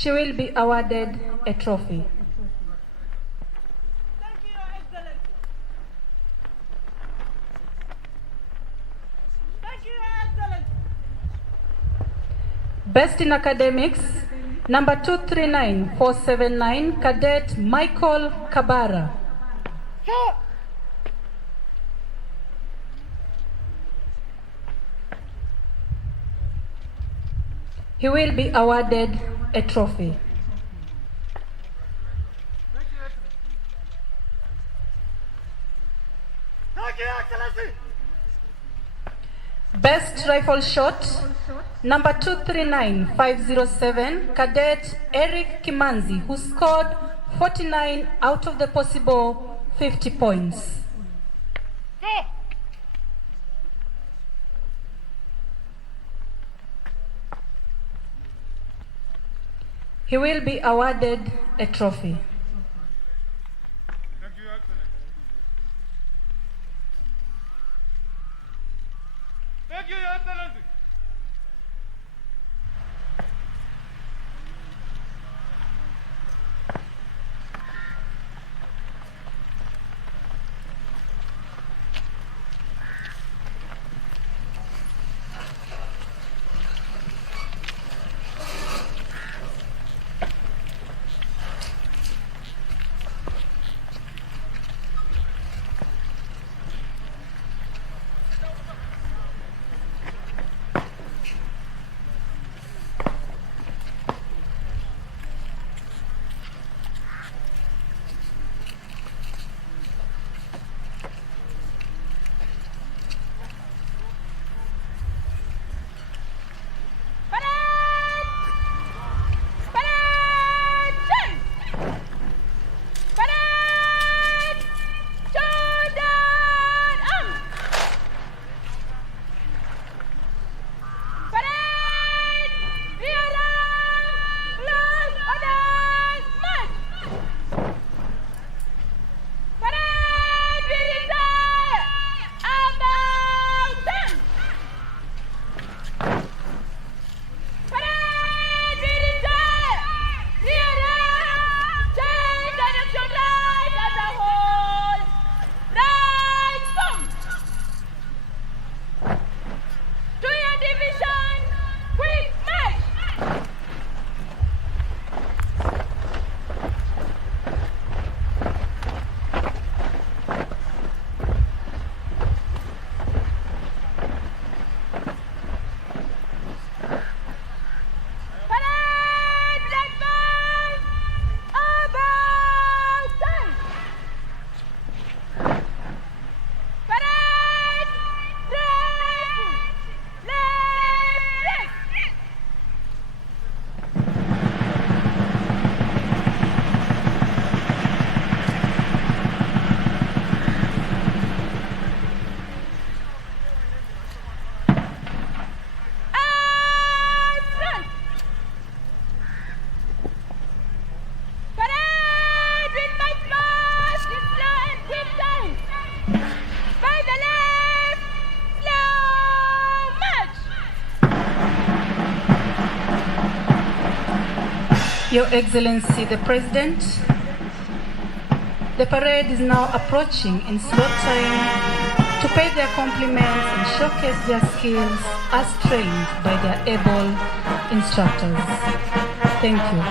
She will be awarded a trophy. Thank you, Your Excellency. Thank you, Your Excellency. Best in academics, number 239479, Cadet Michael Kabara. He will be awarded a trophy. Thank you, Excellency. Best rifle shot, number 239507, Cadet Eric Kimanzi, who scored 49 out of the possible 50 points. He will be awarded a trophy. Thank you, Excellency. Thank you, Your Excellency. Your Excellency the President, the parade is now approaching in slow time to pay their compliments and showcase their skills as trained by their able instructors. Thank you.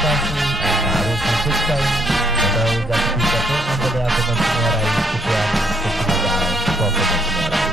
kasih harus lanjutkan atau ketika itu membeli aku semua rais sekian keseluruhan pokok semua rais.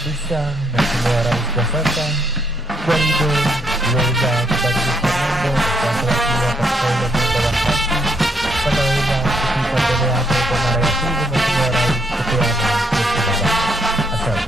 Bisa na semua rais dasarkan 2022 kepada Fernando dan perwakilan partai yang membawa hati pada undang kita dari apa kemarin itu dengan semua rais ketuanan bersama asal.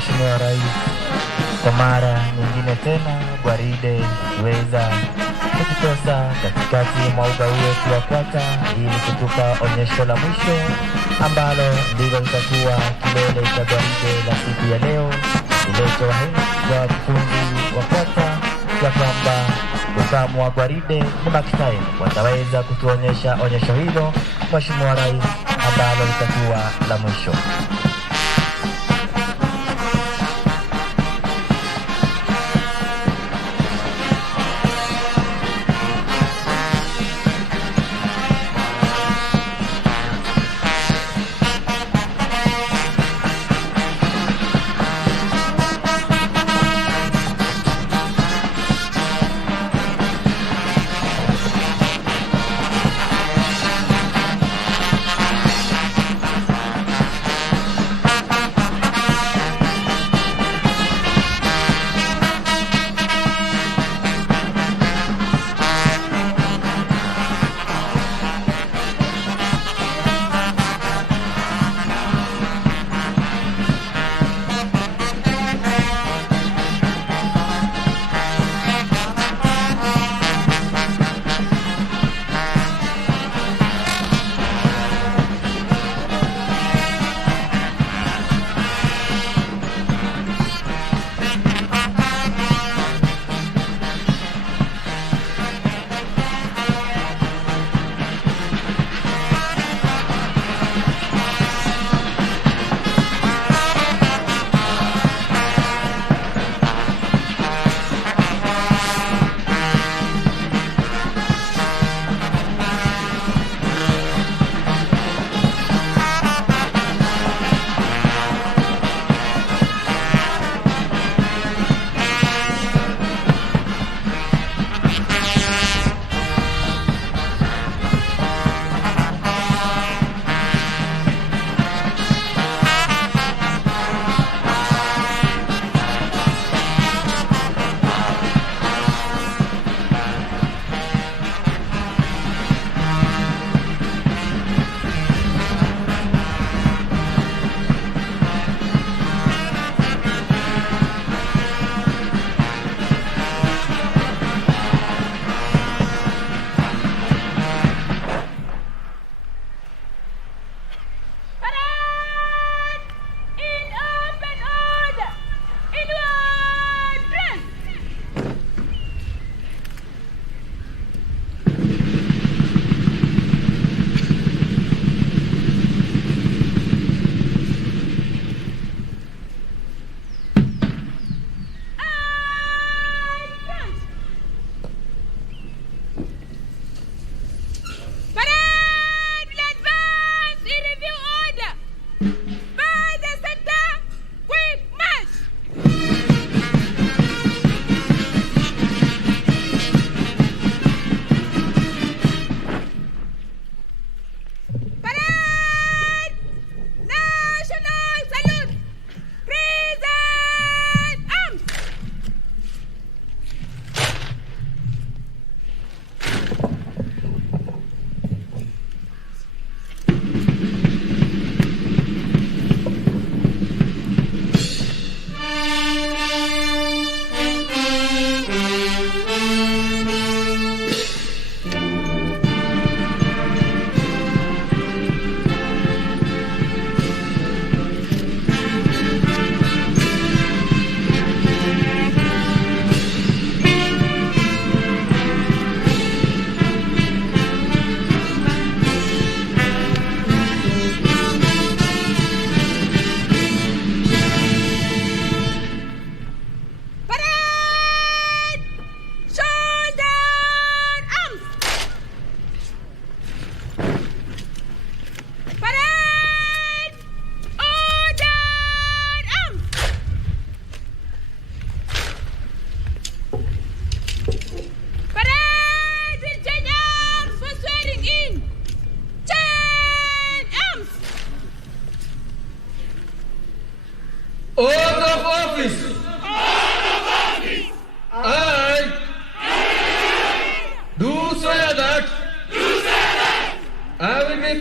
Mheshimiwa Rais kwa mara nyingine tena gwaride weza kujitosa katikati mwa uga wetu wa Kwata ili kutupa onyesho la mwisho ambalo ndilo litakuwa kilele cha gwaride la siku ya leo, kuleta wa kufunzi wa Kwata ya kwamba utamu wa gwaride ni makitaini wataweza kutuonyesha onyesho hilo Mheshimiwa Rais ambalo litakuwa la mwisho.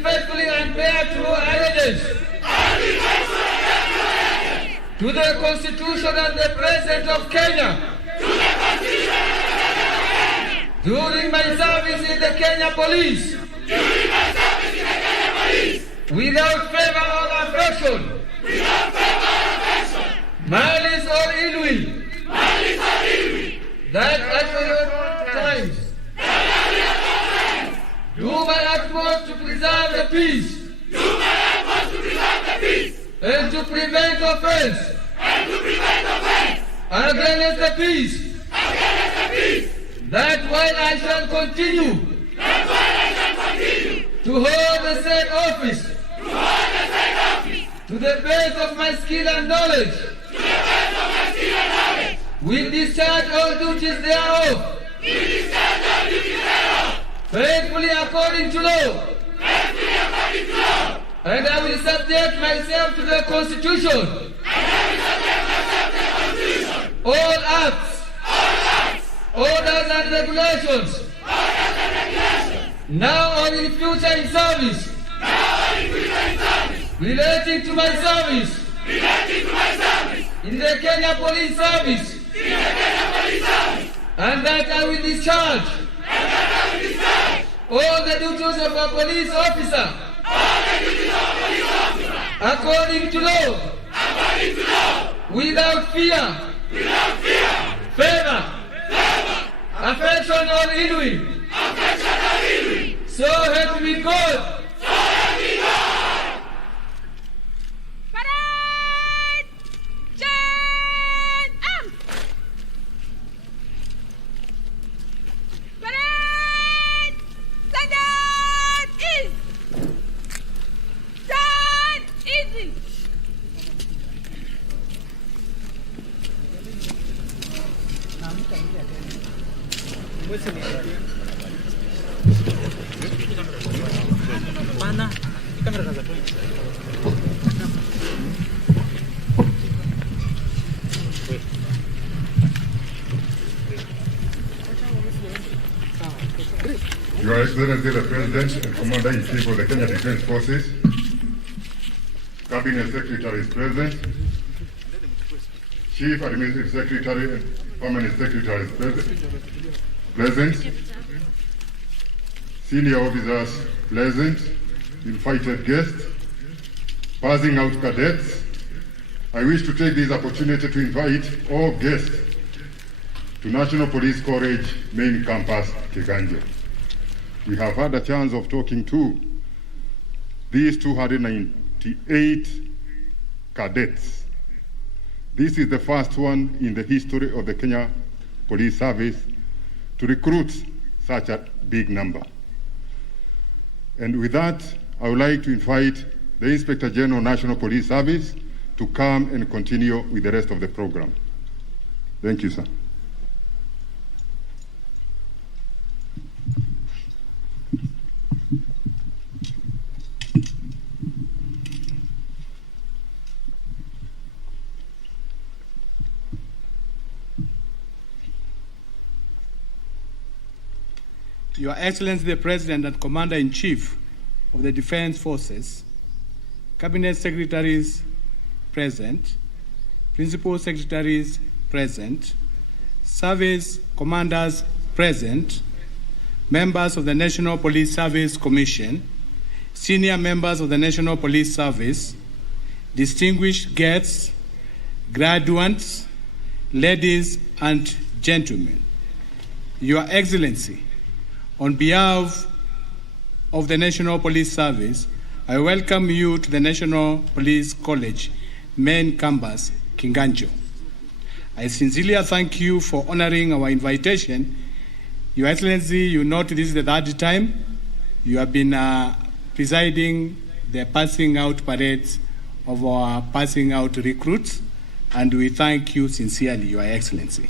faithfully and bear true allegiance to the Constitution and the President of Kenya, during my service in the Kenya Police, without favor or affection, malice or ill will, that at all times do my utmost to preserve the peace and to prevent offense against the peace, that while I shall continue to hold the said office to the best of my skill and knowledge, will discharge all duties thereof, faithfully according to law, and I will subject myself to the Constitution, all acts, orders and regulations, now or in future in service, relating to my service in the Kenya Police Service, and that I will discharge all the duties of a police officer according to law, without fear, favor, affection or ill will. So help me God. Your Excellency the President and Commander-in-Chief of the Kenya Defense Forces, Cabinet Secretary is present, Chief Administrative Secretary and Permanent Secretary is present, senior officers present, invited guests, passing out cadets. I wish to take this opportunity to invite all guests to National Police College Main Campus, Kiganjo. We have had a chance of talking to these 298 cadets. This is the first one in the history of the Kenya Police Service to recruit such a big number. And with that, I would like to invite the Inspector General National Police Service to come and continue with the rest of the program. Thank you, sir. Your Excellency the President and Commander-in-Chief of the Defense Forces, Cabinet Secretaries present, Principal Secretaries present, Service Commanders present, members of the National Police Service Commission, senior members of the National Police Service, distinguished guests, graduates, ladies and gentlemen. Your Excellency, on behalf of the National Police Service, I welcome you to the National Police College Main Campus, Kiganjo. I sincerely thank you for honoring our invitation. Your Excellency, you note this is the third time you have been presiding the passing out parades of our passing out recruits, and we thank you sincerely, Your Excellency.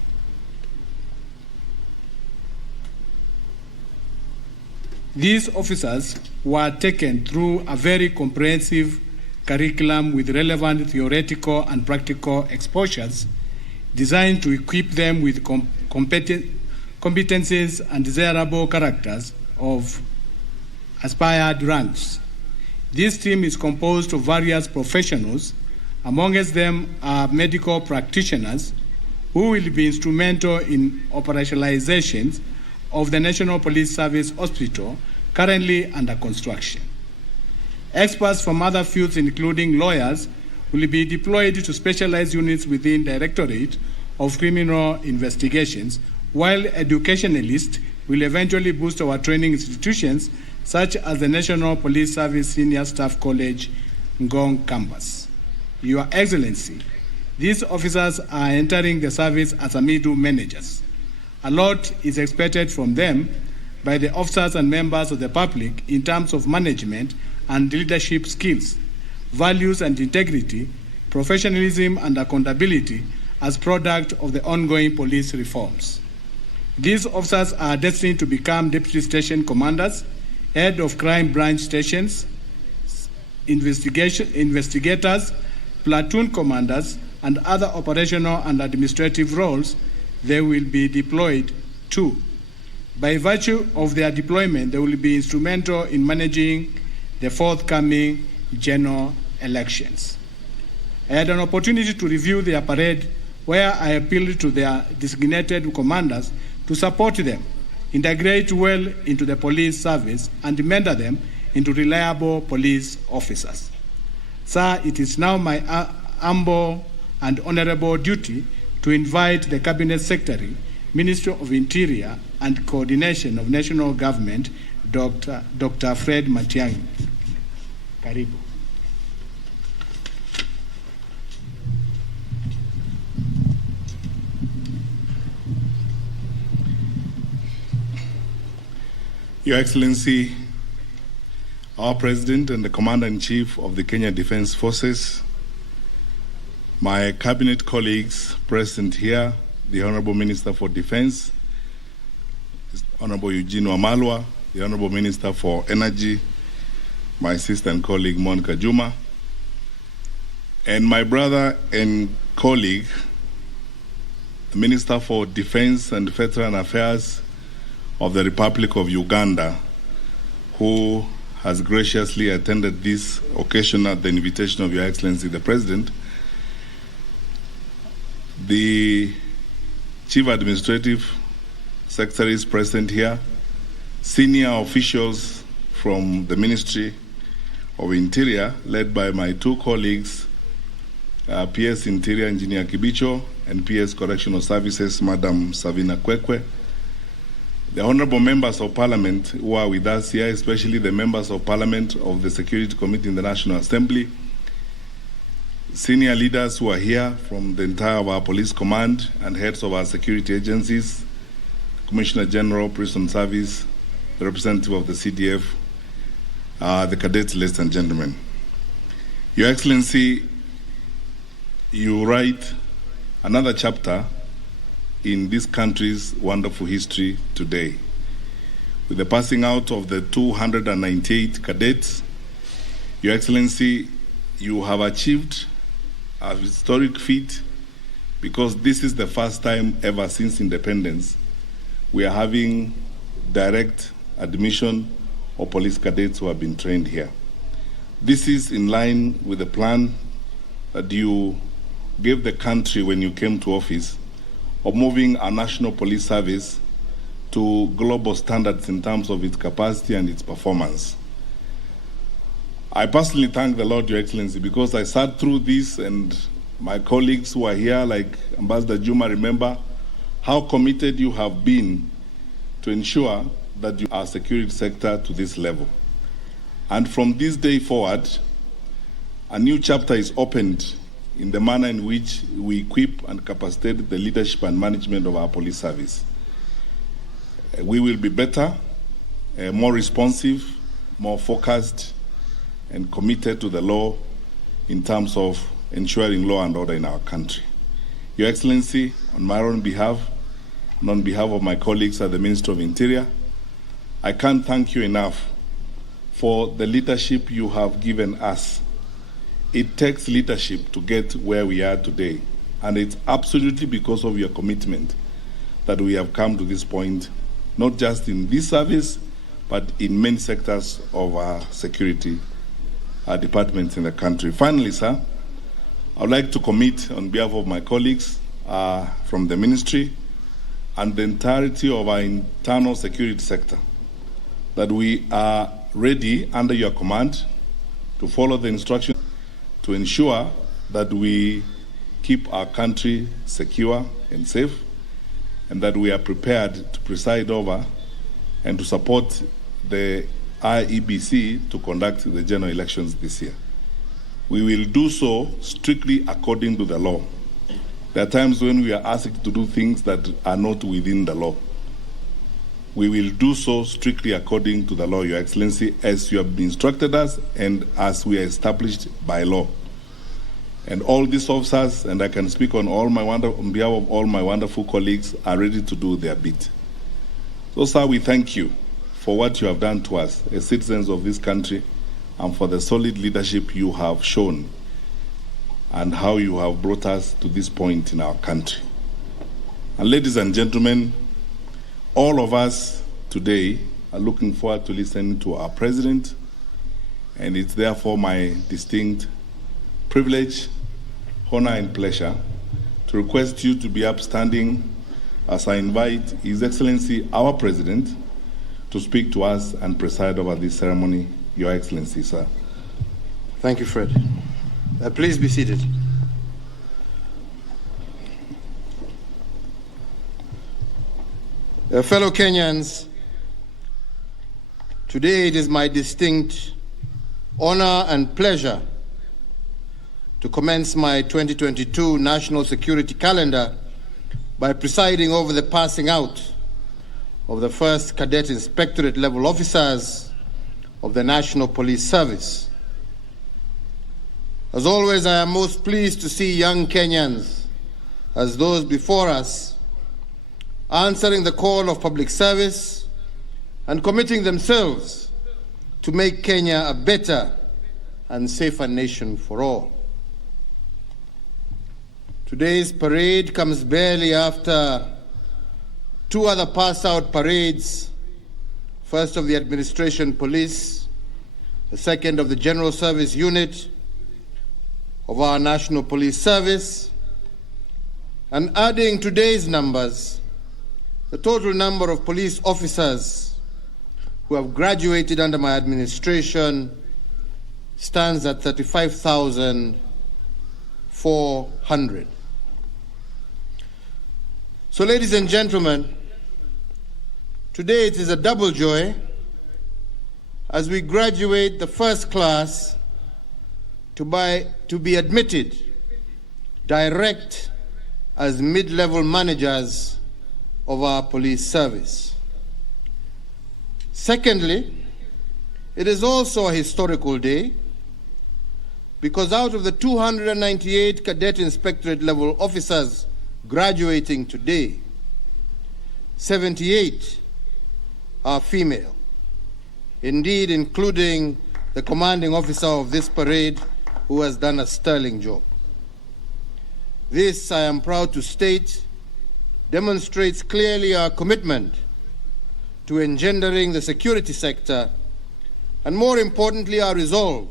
These officers were taken through a very comprehensive curriculum with relevant theoretical and practical exposures designed to equip them with competencies and desirable characters of aspired ranks. This team is composed of various professionals Amongst them are medical practitioners who will be instrumental in operationalizations of the National Police Service Hospital currently under construction. Experts from other fields, including lawyers, will be deployed to specialized units within Directorate of Criminal Investigations, while educationalists will eventually boost our training institutions, such as the National Police Service Senior Staff College, Ngong campus. Your Excellency, these officers are entering the service as middle managers. A lot is expected from them by the officers and members of the public in terms of management and leadership skills, values and integrity, professionalism and accountability as product of the ongoing police reforms. These officers are destined to become deputy station commanders, head of crime branch stations, investigators, platoon commanders, and other operational and administrative roles they will be deployed to. By virtue of their deployment, they will be instrumental in managing the forthcoming general elections. I had an opportunity to review their parade, where I appealed to their designated commanders to support them, integrate well into the police service, and mentor them into reliable police officers. Sir, it is now my humble and honorable duty to invite the Cabinet Secretary, Minister of Interior and Coordination of National Government, Dr. Fred Matiang'i. Karibu. Your Excellency, our President and the Commander-in-Chief of the Kenya Defense Forces, my cabinet colleagues present here, the Honorable Minister for Defense, Honorable Eugene Wamalwa, the Honorable Minister for Energy, my sister and colleague Monica Juma, and my brother and colleague, the Minister for Defense and Veteran Affairs of the Republic of Uganda, who has graciously attended this occasion at the invitation of Your Excellency the President, the Chief Administrative Secretaries present here, senior officials from the Ministry of Interior, led by my two colleagues, PS Interior Engineer Kibicho and PS Correctional Services, Madam Savina Kwekwe, the honorable members of Parliament who are with us here, especially the members of Parliament of the Security Committee in the National Assembly, senior leaders who are here from the entire of our police command and heads of our security agencies, Commissioner General, Prison Service, the representative of the CDF, the cadets, ladies and gentlemen. Your Excellency, you write another chapter in this country's wonderful history today. With the passing out of the 298 cadets, Your Excellency, you have achieved a historic feat, because this is the first time ever since independence we are having direct admission of police cadets who have been trained here. This is in line with the plan that you gave the country when you came to office of moving our national police service to global standards in terms of its capacity and its performance. I personally thank the Lord, Your Excellency, because I sat through this, and my colleagues who are here, like Ambassador Juma, remember how committed you have been to ensure that you are security sector to this level. And from this day forward, a new chapter is opened in the manner in which we equip and capacitate the leadership and management of our police service. We will be better, more responsive, more focused, and committed to the law in terms of ensuring law and order in our country. Your Excellency, on my own behalf, and on behalf of my colleagues at the Ministry of Interior, I can't thank you enough for the leadership you have given us. It takes leadership to get where we are today, and it's absolutely because of your commitment that we have come to this point, not just in this service, but in many sectors of our security departments in the country. Finally, sir, I would like to commit on behalf of my colleagues from the ministry and the entirety of our internal security sector that we are ready under your command to follow the instructions to ensure that we keep our country secure and safe, and that we are prepared to preside over and to support the IEBC to conduct the general elections this year. We will do so strictly according to the law. There are times when we are asked to do things that are not within the law. We will do so strictly according to the law, Your Excellency, as you have instructed us and as we are established by law. And all these officers, and I can speak on behalf of all my wonderful colleagues, are ready to do their bit. So, sir, we thank you for what you have done to us as citizens of this country and for the solid leadership you have shown and how you have brought us to this point in our country. And ladies and gentlemen, all of us today are looking forward to listening to our president, and it's therefore my distinct privilege, honor, and pleasure to request you to be upstanding as I invite His Excellency, our President, to speak to us and preside over this ceremony. Your Excellency, sir. Thank you, Fred. Please be seated. Fellow Kenyans, today it is my distinct honor and pleasure to commence my 2022 National Security Calendar by presiding over the passing out of the first Cadet Inspectorate level officers of the National Police Service. As always, I am most pleased to see young Kenyans, as those before us, answering the call of public service and committing themselves to make Kenya a better and safer nation for all. Today's parade comes barely after two other pass-out parades, first of the Administration Police, the second of the General Service Unit of our National Police Service, and adding today's numbers, the total number of police officers who have graduated under my administration stands at 35,400. So, ladies and gentlemen, today it is a double joy as we graduate the first class to be admitted direct as mid-level managers of our police service. Secondly, it is also a historical day because out of the 298 Cadet Inspectorate level officers graduating today, 78 are female, indeed including the commanding officer of this parade, who has done a sterling job. This, I am proud to state, demonstrates clearly our commitment to engendering the security sector, and more importantly, our resolve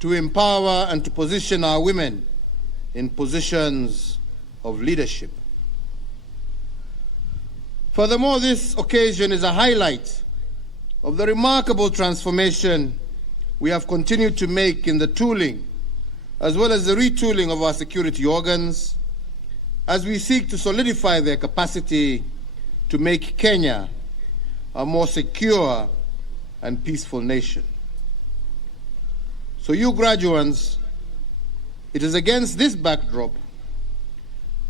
to empower and to position our women in positions of leadership. Furthermore, this occasion is a highlight of the remarkable transformation we have continued to make in the tooling as well as the retooling of our security organs as we seek to solidify their capacity to make Kenya a more secure and peaceful nation. So you graduates, it is against this backdrop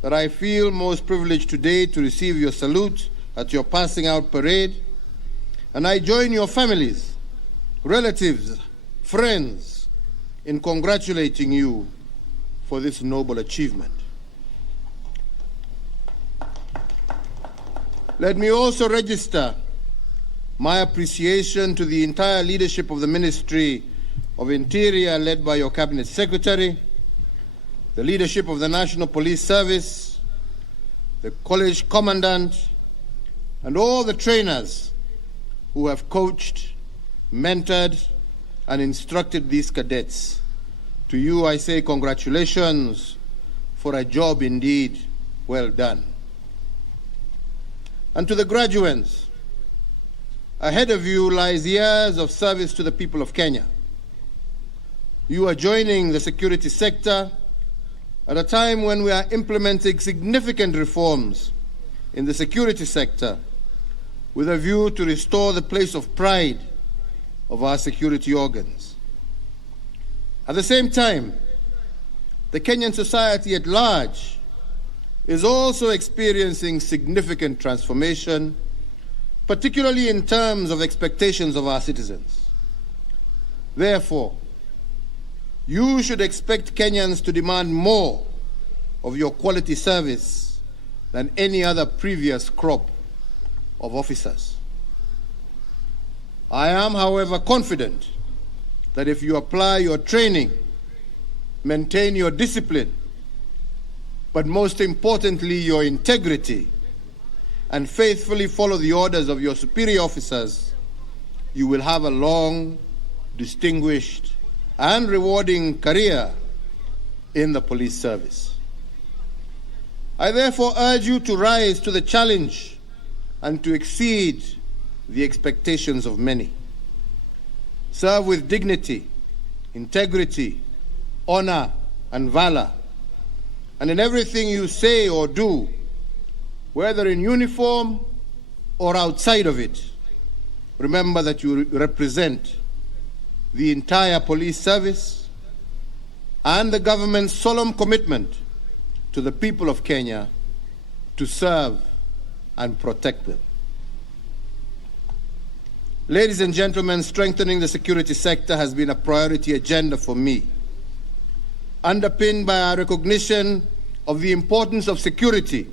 that I feel most privileged today to receive your salute at your passing out parade, and I join your families, relatives, friends in congratulating you for this noble achievement. Let me also register my appreciation to the entire leadership of the Ministry of Interior, led by your Cabinet Secretary, the leadership of the National Police Service, the college commandant, and all the trainers who have coached, mentored, and instructed these cadets To you I say congratulations for a job indeed well done. And to the graduates, ahead of you lies years of service to the people of Kenya. You are joining the security sector at a time when we are implementing significant reforms in the security sector with a view to restore the place of pride of our security organs. At the same time, the Kenyan society at large is also experiencing significant transformation, particularly in terms of expectations of our citizens. Therefore, you should expect Kenyans to demand more of your quality service than any other previous crop of officers. I am, however, confident that if you apply your training, maintain your discipline, but most importantly, your integrity, and faithfully follow the orders of your superior officers, you will have a long, distinguished, and rewarding career in the police service. I therefore urge you to rise to the challenge and to exceed the expectations of many. Serve with dignity, integrity, honor, and valor. And in everything you say or do, whether in uniform or outside of it, remember that you represent the entire police service and the government's solemn commitment to the people of Kenya to serve and protect them. Ladies and gentlemen, strengthening the security sector has been a priority agenda for me, underpinned by our recognition of the importance of security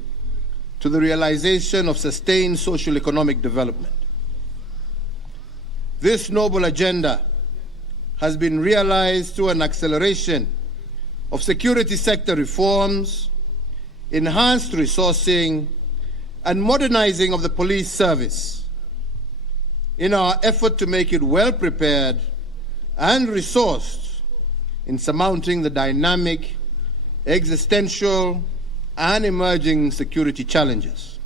to the realization of sustained socio-economic development. This noble agenda has been realized through an acceleration of security sector reforms, enhanced resourcing, and modernizing of the police service in our effort to make it well prepared and resourced in surmounting the dynamic, existential, and emerging security challenges.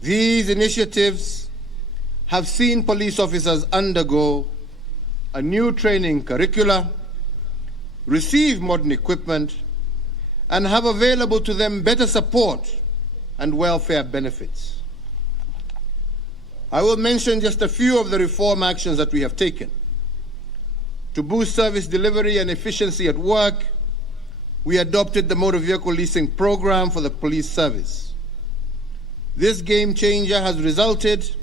These initiatives have seen police officers undergo a new training curricula, receive modern equipment, and have available to them better support and welfare benefits. I will mention just a few of the reform actions that we have taken. To boost service delivery and efficiency at work, we adopted the motor vehicle leasing program for the police service. This game changer has resulted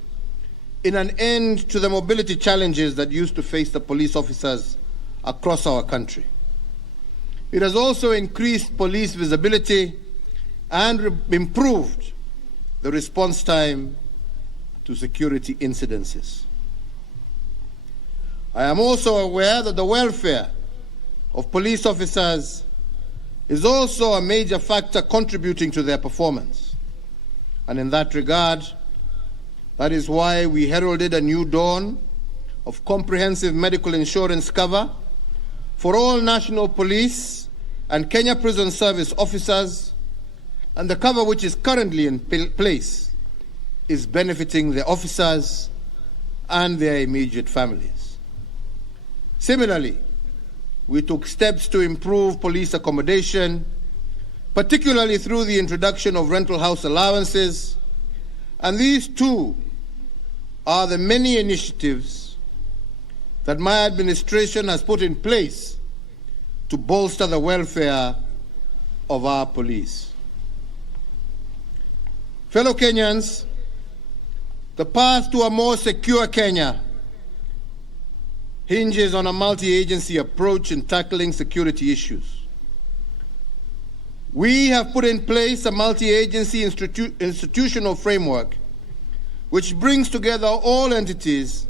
in an end to the mobility challenges that used to face the police officers across our country. It has also increased police visibility and improved the response time to security incidences. I am also aware that the welfare of police officers is also a major factor contributing to their performance. And in that regard, that is why we heralded a new dawn of comprehensive medical insurance cover for all national police and Kenya Prison Service officers, and the cover which is currently in place is benefiting the officers and their immediate families. Similarly, we took steps to improve police accommodation, particularly through the introduction of rental house allowances, and these too are the many initiatives that my administration has put in place to bolster the welfare of our police. Fellow Kenyans, the path to a more secure Kenya hinges on a multi-agency approach in tackling security issues. We have put in place a multi-agency institutional framework which brings together all entities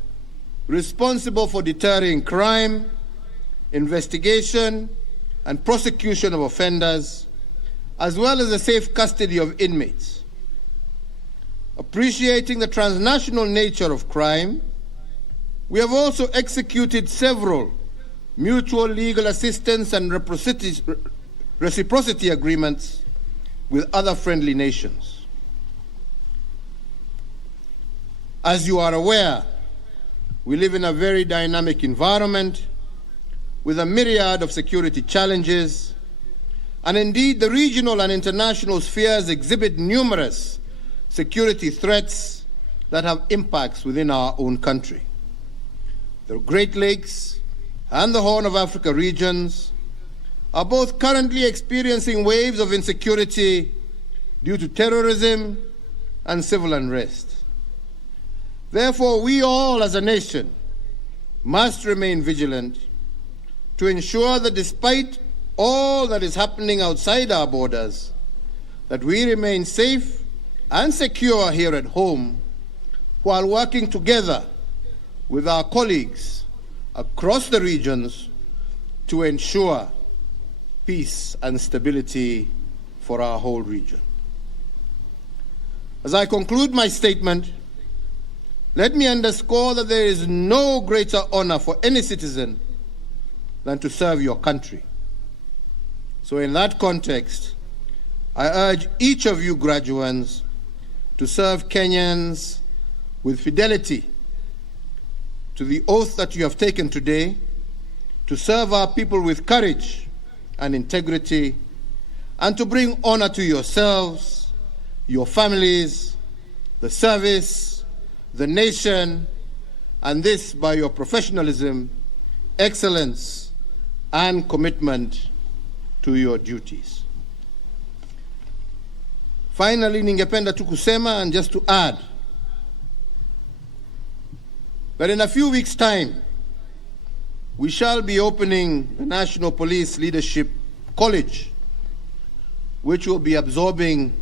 responsible for deterring crime, investigation, and prosecution of offenders, as well as the safe custody of inmates. Appreciating the transnational nature of crime, we have also executed several mutual legal assistance and reciprocity agreements with other friendly nations. As you are aware, we live in a very dynamic environment with a myriad of security challenges, and indeed the regional and international spheres exhibit numerous security threats that have impacts within our own country. The Great Lakes and the Horn of Africa regions are both currently experiencing waves of insecurity due to terrorism and civil unrest. Therefore, we all as a nation must remain vigilant to ensure that despite all that is happening outside our borders, that we remain safe and secure here at home while working together with our colleagues across the regions to ensure peace and stability for our whole region. As I conclude my statement, let me underscore that there is no greater honor for any citizen than to serve your country. So in that context, I urge each of you graduates to serve Kenyans with fidelity to the oath that you have taken today, to serve our people with courage and integrity, and to bring honor to yourselves, your families, the service, the nation, and this by your professionalism, excellence, and commitment to your duties. Finally, ningependa tu kusema, and just to add, that in a few weeks' time, we shall be opening the National Police Leadership College, which will be absorbing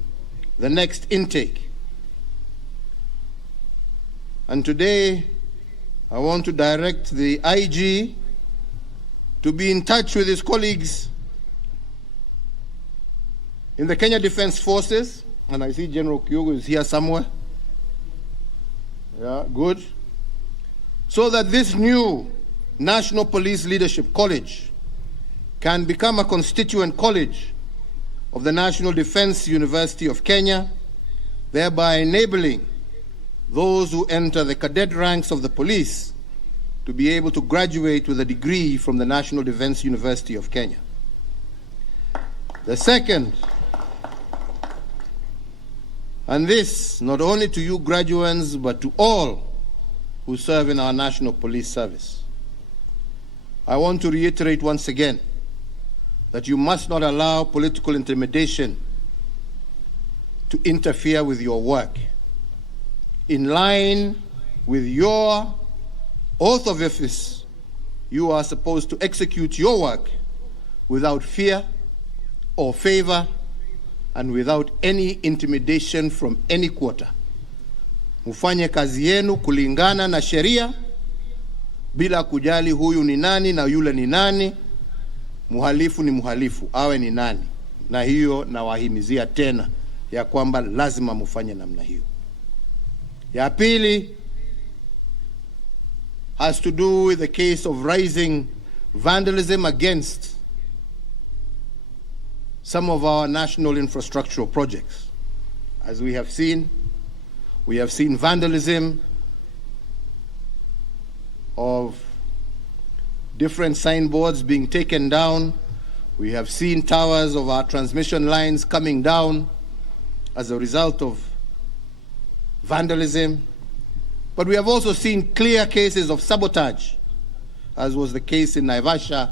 the next intake. And today, I want to direct the IG to be in touch with his colleagues in the Kenya Defense Forces, and I see General Kyogo is here somewhere. Yeah, good. So that this new National Police Leadership College can become a constituent college of the National Defense University of Kenya, thereby enabling those who enter the cadet ranks of the police to be able to graduate with a degree from the National Defense University of Kenya. The second, and this not only to you graduates, but to all who serve in our National Police Service, I want to reiterate once again that you must not allow political intimidation to interfere with your work. In line with your oath of office, you are supposed to execute your work without fear or favor and without any intimidation from any quarter. Mufanye kazi yenu kulingana na sheria bila kujali huyu ni nani na yule ni nani. Muhalifu ni muhalifu, awe ni nani. Na hiyo nawahimizia tena ya kwamba lazima mufanye namna hiyo. Ya pili has to do with the case of rising vandalism against some of our national infrastructural projects. As we have seen vandalism of different signboards being taken down. We have seen towers of our transmission lines coming down as a result of vandalism. But we have also seen clear cases of sabotage, as was the case in Naivasha,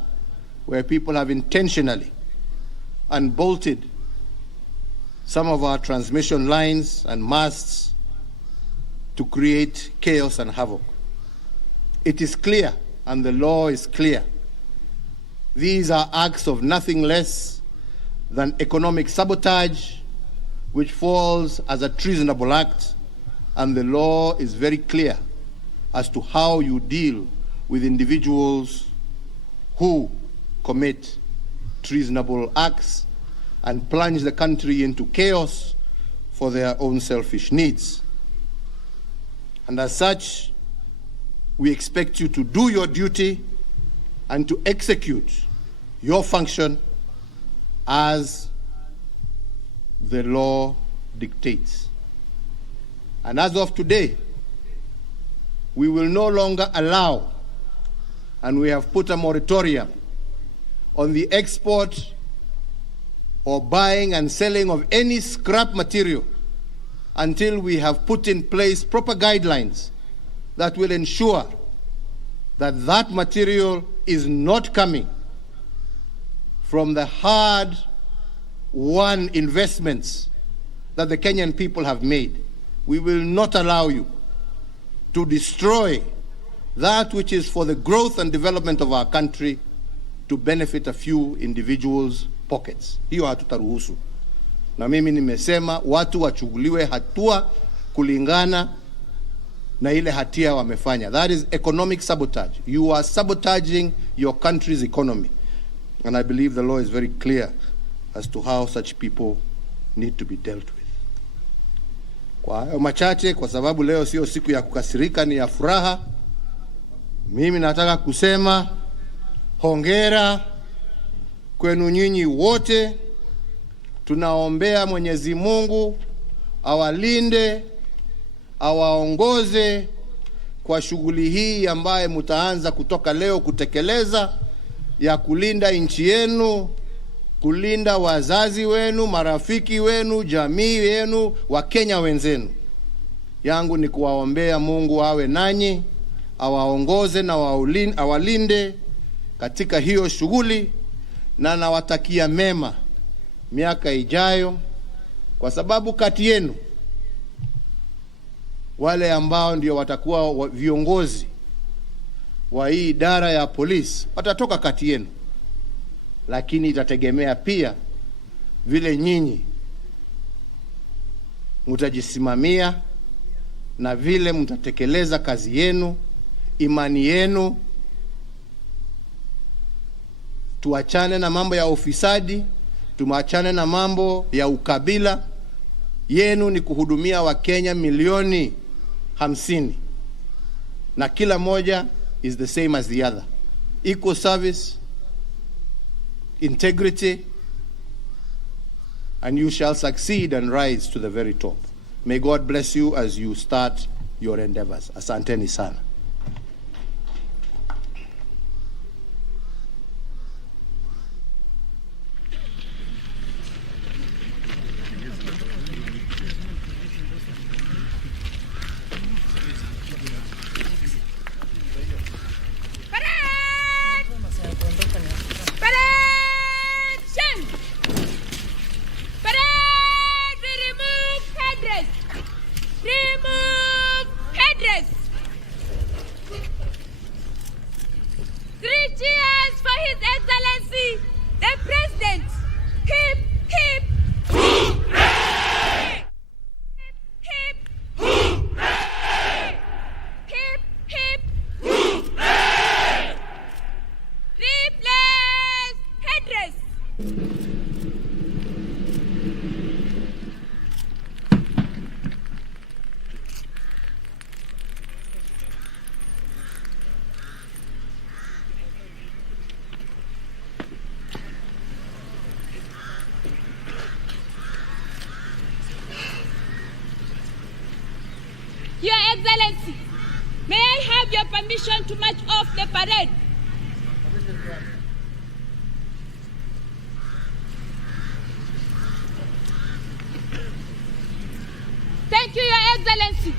where people have intentionally unbolted some of our transmission lines and masts to create chaos and havoc. It is clear, and the law is clear. These are acts of nothing less than economic sabotage, which falls as a treasonable act, and the law is very clear as to how you deal with individuals who commit treasonable acts and plunge the country into chaos for their own selfish needs. And as such, we expect you to do your duty and to execute your function as the law dictates. And as of today, we will no longer allow, and we have put a moratorium on the export or buying and selling of any scrap material until we have put in place proper guidelines that will ensure that that material is not coming from the hard-won investments that the Kenyan people have made. We will not allow you to destroy that which is for the growth and development of our country to benefit a few individuals' pockets. Hiyo hatutaruhusu. Na mimi nimesema watu wachukuliwe hatua kulingana na ile hatia wamefanya. That is economic sabotage. You are sabotaging your country's economy. And I believe the law is very clear as to how such people need to be dealt with. Kwa hayo machache, kwa sababu leo sio siku ya kukasirika, ni ya furaha, mimi nataka kusema hongera kwenu nyinyi wote. Tunaombea Mwenyezi Mungu awalinde, awaongoze kwa shughuli hii ambaye mtaanza kutoka leo kutekeleza, ya kulinda nchi yenu, kulinda wazazi wenu, marafiki wenu, jamii yenu, Wakenya wenzenu. Yangu ni kuwaombea Mungu awe nanyi, awaongoze na awalinde katika hiyo shughuli, na nawatakia mema miaka ijayo, kwa sababu kati yenu wale ambao ndio watakuwa viongozi wa hii idara ya polisi watatoka kati yenu, lakini itategemea pia vile nyinyi mtajisimamia na vile mtatekeleza kazi yenu, imani yenu. Tuachane na mambo ya ufisadi, tuachane na mambo ya ukabila. Yenu ni kuhudumia Wakenya milioni 50, na kila moja is the same as the other. Equal service, integrity, and you shall succeed and rise to the very top. May God bless you as you start your endeavors. Asanteni sana. Your Excellency, may I have your permission to march off the parade? Thank you, Your Excellency.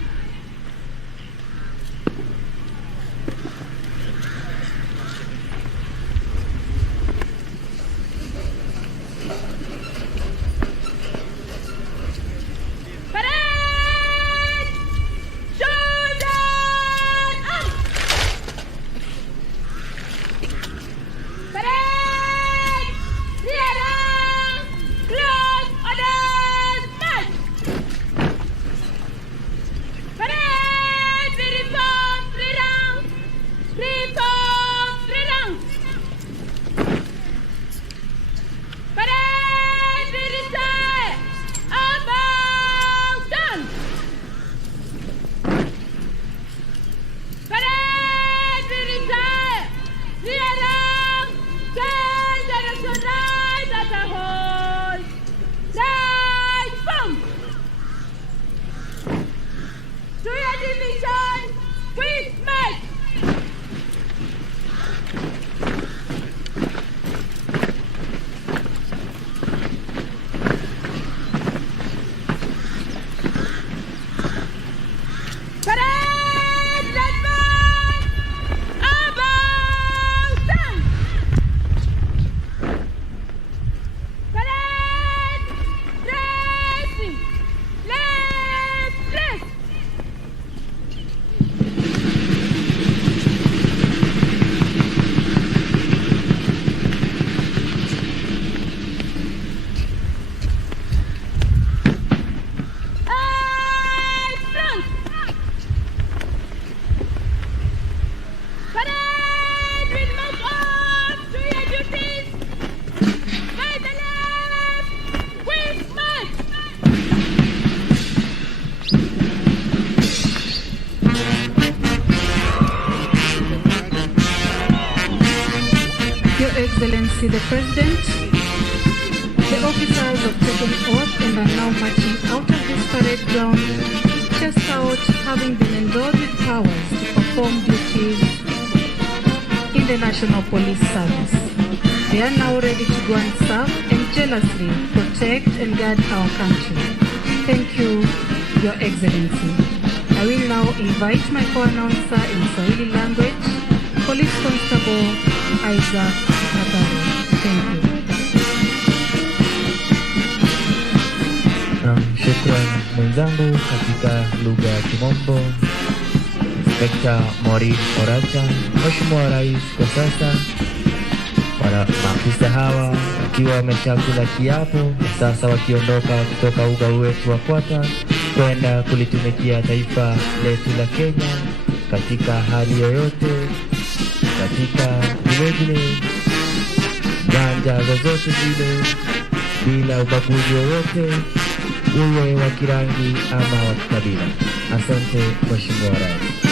Excellency the President, the officers have taken oath and are now marching out of this parade ground, just out having been endowed with powers to perform duties in the National Police Service. They are now ready to go and serve and jealously protect and guard our country. Thank you, Your Excellency. I will now invite my co-announcer in Swahili language, Police Constable Isaac Katari. Thank you. Shukran mwenzangu katika lugha ya Kimombo, Inspekta Maureen Oracha. Mheshimiwa Rais, kwa sasa maafisa hawa wakiwa wameshakula kiapo, sasa wakiondoka kutoka uga wetu wa Kwata kwenda kulitumikia taifa letu la Kenya katika hali yoyote, katika vilevile janja zozote zile, bila ubaguzi wowote, uwe wa kirangi ama wa kikabila. Asante Mheshimiwa Rais.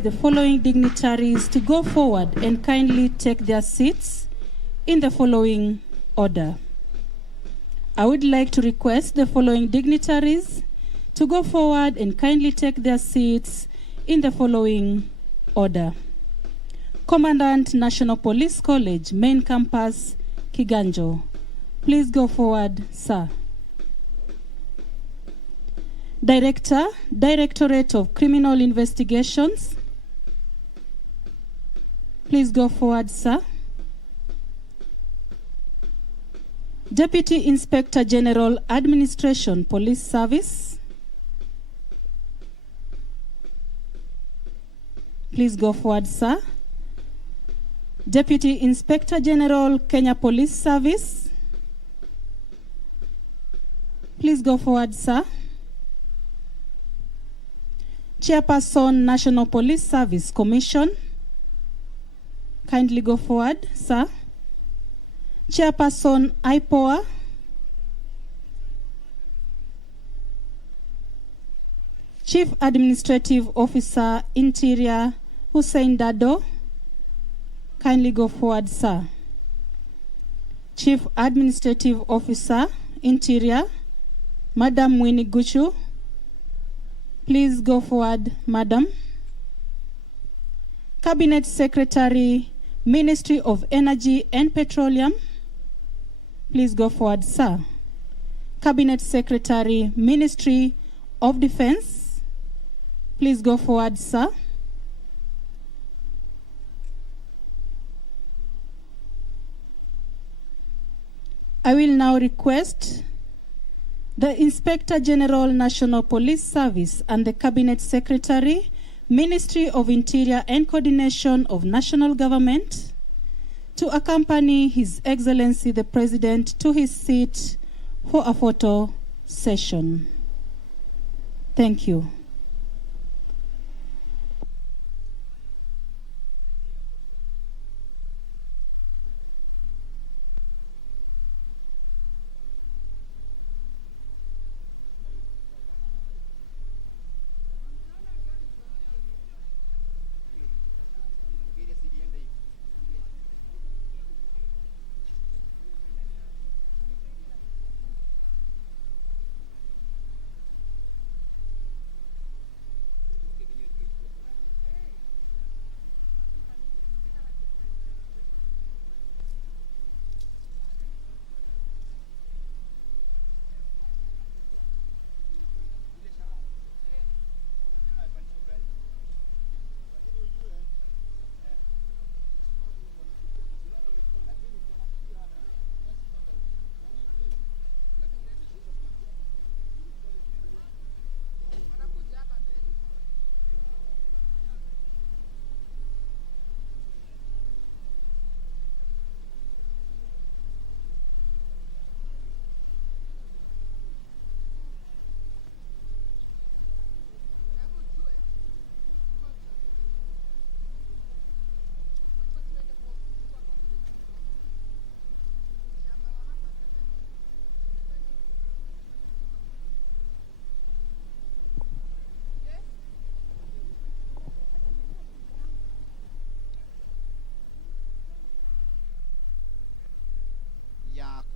request the following dignitaries to go forward and kindly take their seats in the following order. I would like to request the following dignitaries to go forward and kindly take their seats in the following order. Commandant, National Police College, Main Campus, Kiganjo. Please go forward, sir. Director, Directorate of Criminal Investigations. Please go forward, sir. Deputy Inspector General, Administration, Police Service. Please go forward, sir. Deputy Inspector General, Kenya Police Service. Please go forward, sir. Chairperson, National Police Service Commission. Kindly go forward, sir. Chairperson, IPOA. Chief Administrative Officer, Interior, Hussein Dado. Kindly go forward, sir. Chief Administrative Officer, Interior, Madam Winnie Guchu. Please go forward, madam. Cabinet Secretary, Ministry of Energy and Petroleum. Please go forward, sir. Cabinet Secretary, Ministry of Defense. Please go forward, sir. I will now request the Inspector General, National Police Service, and the Cabinet Secretary, Ministry of Interior and Coordination of National Government, to accompany His Excellency the President to his seat for a photo session. Thank you.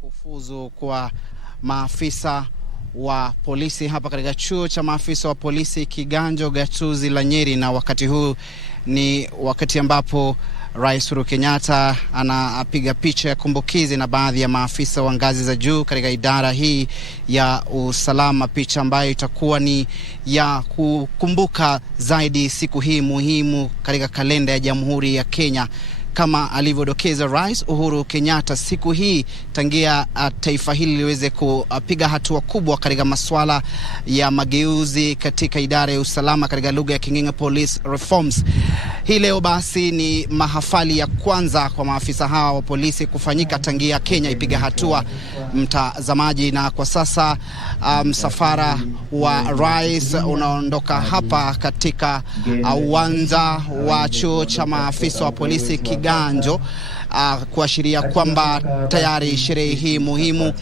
Kufuzu kwa maafisa wa polisi hapa katika chuo cha maafisa wa polisi Kiganjo, gatuzi la Nyeri, na wakati huu ni wakati ambapo Rais Uhuru Kenyatta anapiga picha ya kumbukizi na baadhi ya maafisa wa ngazi za juu katika idara hii ya usalama, picha ambayo itakuwa ni ya kukumbuka zaidi siku hii muhimu katika kalenda ya Jamhuri ya Kenya. Kama alivyodokeza Rais Uhuru Kenyatta, siku hii tangia taifa hili liweze kupiga hatua kubwa katika masuala ya mageuzi katika idara ya usalama katika lugha ya King'eng'e, police reforms. Hii leo basi ni mahafali ya kwanza kwa maafisa hawa wa polisi kufanyika tangia Kenya ipiga hatua, mtazamaji, na kwa sasa msafara wa rais unaondoka hapa katika uwanja wa chuo cha maafisa wa polisi Kiganjo, kuashiria kwamba tayari sherehe hii muhimu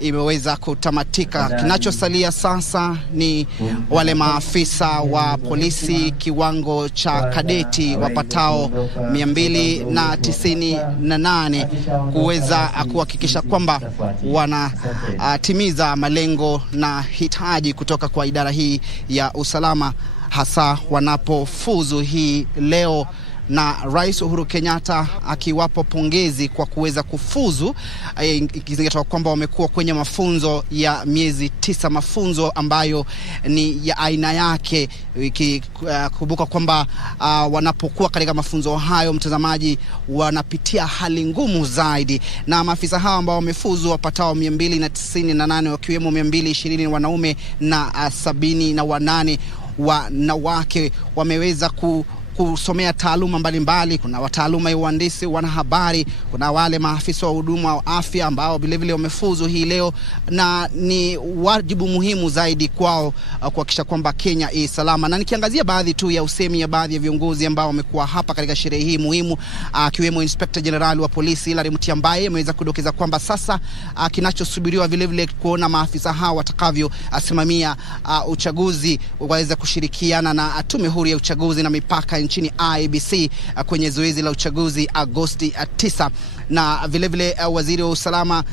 imeweza kutamatika. Kinachosalia sasa ni wale maafisa wa polisi kiwango cha kadeti wapatao 298 kuweza kuhakikisha kwamba wanatimiza malengo na hitaji kutoka kwa idara hii ya usalama, hasa wanapofuzu hii leo, na Rais Uhuru Kenyatta akiwapo pongezi kwa kuweza kufuzu, ikizingatiwa kwamba wamekuwa kwenye mafunzo ya miezi 9, mafunzo ambayo ni ya aina yake, ikikumbuka kwamba wanapokuwa katika mafunzo hayo, mtazamaji, wanapitia hali ngumu zaidi, na maafisa hawa ambao wamefuzu wapatao 298 wakiwemo 220 wanaume na 78 wanawake wameweza kusomea taaluma mbalimbali. Kuna wataaluma ya uhandisi, wanahabari, kuna wale maafisa wa huduma wa afya ambao vile vile wamefuzu hii leo, na ni wajibu muhimu zaidi kwao kuhakikisha kwamba Kenya salama. Na nikiangazia baadhi tu ya usemi ya baadhi ya viongozi ambao wamekuwa hapa katika sherehe hii muhimu, akiwemo Inspector General wa polisi Mutembei ameweza kudokeza kwamba sasa kinachosubiriwa vile vile kuona maafisa hao watakavyo asimamia uchaguzi, waweza kushirikiana na tume huru ya uchaguzi na mipaka nchini IEBC kwenye zoezi la uchaguzi Agosti 9. Na vile vile waziri wa usalama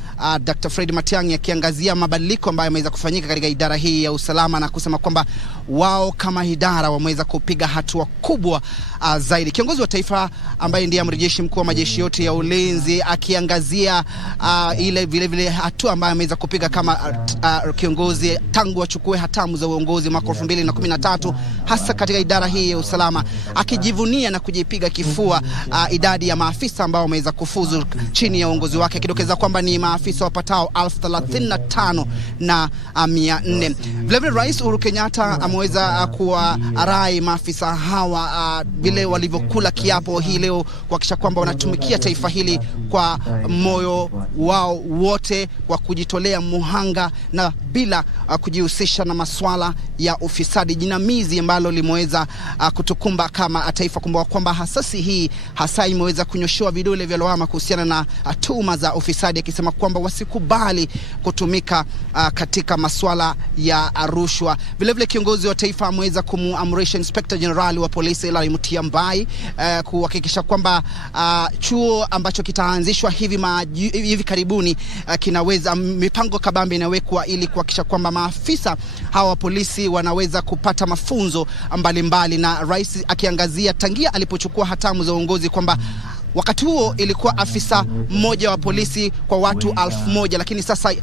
Dr. Fred Matiang'i akiangazia mabadiliko ambayo yameweza kufanyika katika idara hii ya usalama, na kusema kwamba wao kama idara wameweza kupiga hatua kubwa zaidi. Kiongozi wa taifa ambaye ndiye amiri jeshi mkuu wa majeshi yote ya ulinzi akiangazia ile vile vile hatua ambayo ameweza kupiga kama kiongozi tangu achukue hatamu za uongozi mwaka 2013, hasa katika idara hii ya usalama, akijivunia na kujipiga kifua idadi ya maafisa ambao wameweza kufuzu chini ya uongozi wake, akidokeza kwamba ni maafisa wapatao 35,400. Vile vile Rais Uhuru Kenyatta ameweza kuwarai maafisa hawa vile walivyokula kiapo hii leo kuhakikisha kwamba wanatumikia taifa hili kwa moyo wao wote, kwa kujitolea muhanga na bila kujihusisha na masuala ya ufisadi, jinamizi ambalo limeweza kutukumba kama taifa. Kumbuka kwamba hasasi hii hasa imeweza kunyoshewa vidole vya lawama kuhusiana na tuhuma za ufisadi, akisema kwamba wasikubali kutumika katika masuala ya rushwa. Vile vile kiongozi wa taifa ameweza kumuamrisha Inspector General wa polisi Mutembei kuhakikisha kwamba chuo ambacho kitaanzishwa hivi karibuni kinaweza, mipango kabambe inawekwa ili kuhakikisha kwamba maafisa hawa polisi wanaweza kupata mafunzo mbalimbali. Na rais akiangazia tangia alipochukua hatamu za uongozi kwamba wakati huo ilikuwa afisa mmoja wa polisi kwa watu 1000, lakini sasa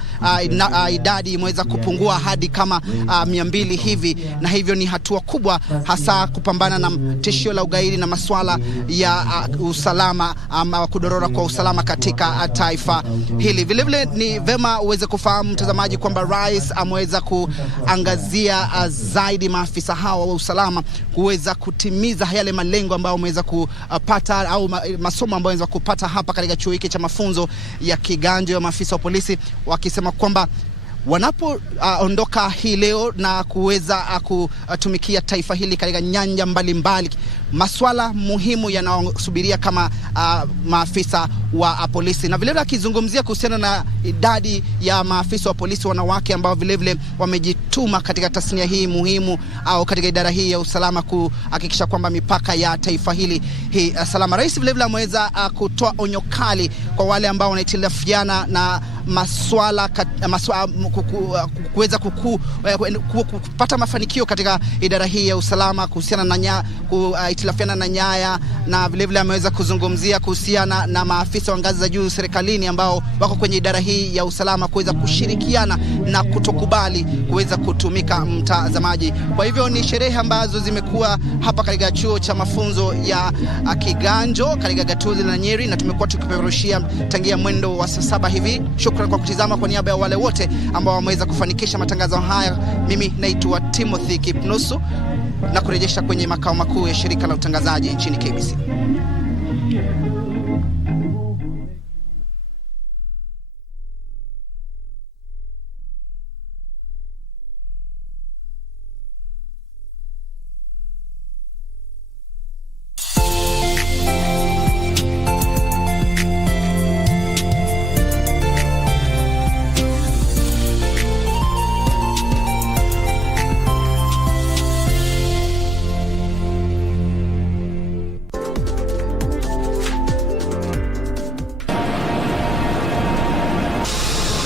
idadi imeweza kupungua hadi kama 200 hivi, na hivyo ni hatua kubwa hasa kupambana na tishio la ugaidi na masuala ya usalama ama kudorora kwa usalama katika taifa hili. Vile vile ni vema uweze kufahamu mtazamaji kwamba rais ameweza kuangazia zaidi maafisa hawa wa usalama kuweza kutimiza yale malengo ambayo wameweza kupata au masomo ambayo wanaweza kupata hapa katika chuo hiki cha mafunzo ya kiganjo ya maafisa wa polisi, wakisema kwamba wanapoondoka hii leo na kuweza kutumikia taifa hili katika nyanja mbalimbali, masuala muhimu yanayosubiria kama maafisa wa polisi. Na vile vile akizungumzia kuhusiana na idadi ya maafisa wa polisi wanawake ambao vile vile wamejituma katika tasnia hii muhimu au katika idara hii ya usalama kuhakikisha kwamba mipaka ya taifa hili salama. Rais vile vile ameweza kutoa onyo kali kwa wale ambao wanahitilafiana na masuala kuweza kupata mafanikio katika idara hii ya usalama kuhusiana na kuhitilafiana na nyaya, na vile vile ameweza kuzungumzia kuhusiana na maafisa wa ngazi za juu serikalini ambao wako kwenye idara hii ya usalama kuweza kushirikiana na kutokubali kuweza kutumika, mtazamaji. Kwa hivyo ni sherehe ambazo zimekuwa hapa katika chuo cha mafunzo ya kiganjo katika gatuzi la Nyeri, na tumekuwa tukipeperushia tangia mwendo wa saa 7 hivi. Shukrani kwa kutizama. Kwa niaba ya wale wote ambao wameweza kufanikisha matangazo haya, mimi naitwa Timothy Kipnusu na kurejesha kwenye makao makuu ya shirika la utangazaji nchini KBC.